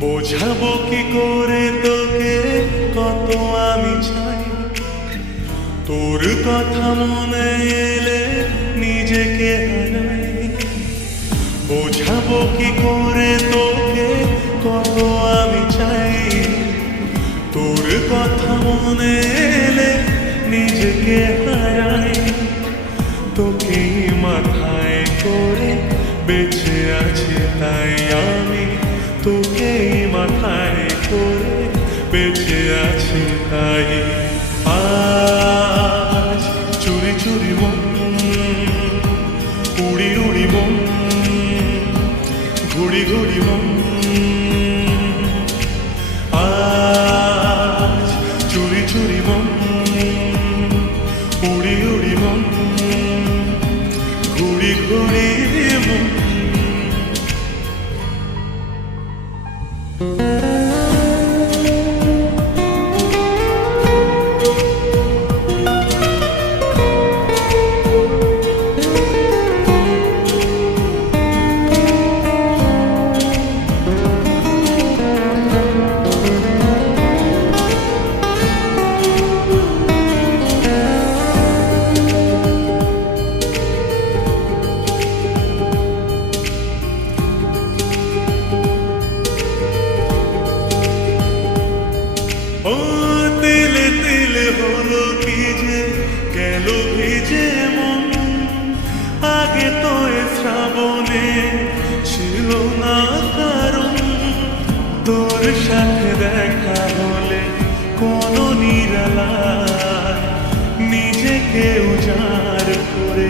বোঝাবো কি করে তোকে কত আমি চাই। তোর কথা মনে এলে নিজেকে বোঝাবো কি করে তোকে? কত আমি চাই। তোর কথা মনে এলে নিজেকে হারাই। তোকে মাথায় করে বেঁচে আছে তাই আমি তোকে মাথায় করে বেঁচে আছি তাই। চুরি চুরি উড়ি উড়ি ঘুড়ি ঘুড়ি মন আজ চুরি চুরি মন উড়ি উড়ি শ্রাবণে ছিল না কারণ। তোর সাথে দেখা হলে কোন নিরালায় নিজেকে উজাড় করে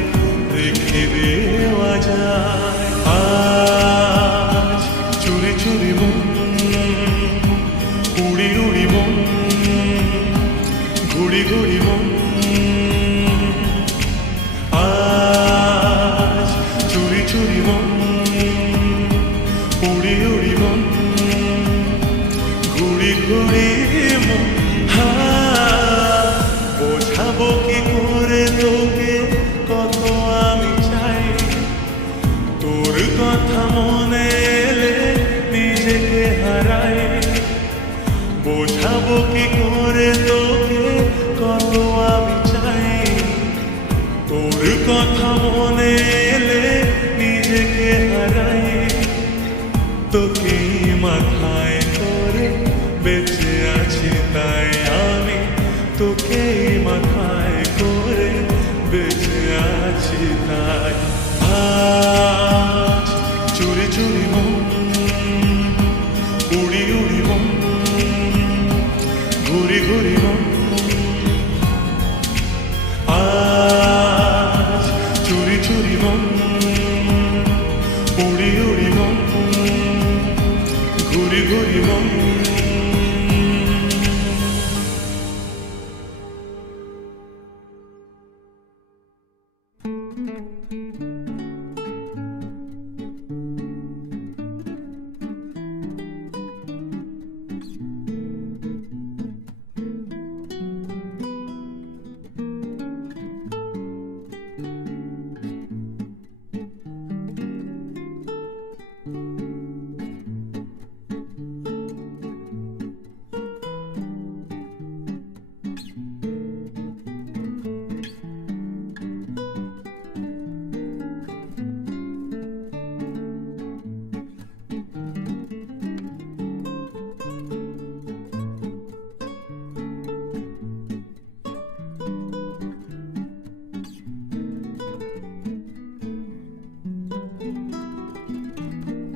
রেখে দেওয়া যায় আজ চুরি চুরি মন, উড়ি উড়ি মন, ঘুড়ি ঘুড়ি মন মন হা, বোঝাবো কি করে তোকে কত আমি চাই। তোর কথা মনে এলে নিজেকে হারাই। বোঝাবো আমি তোকে মাথায় করে বেঁচে আছি তাই। আজ চুরি চুরি মন, উড়ি উড়ি মন, ঘুরি ঘুরি মন। আজ চুরি চুরি ঘুরি ঘুরি মন।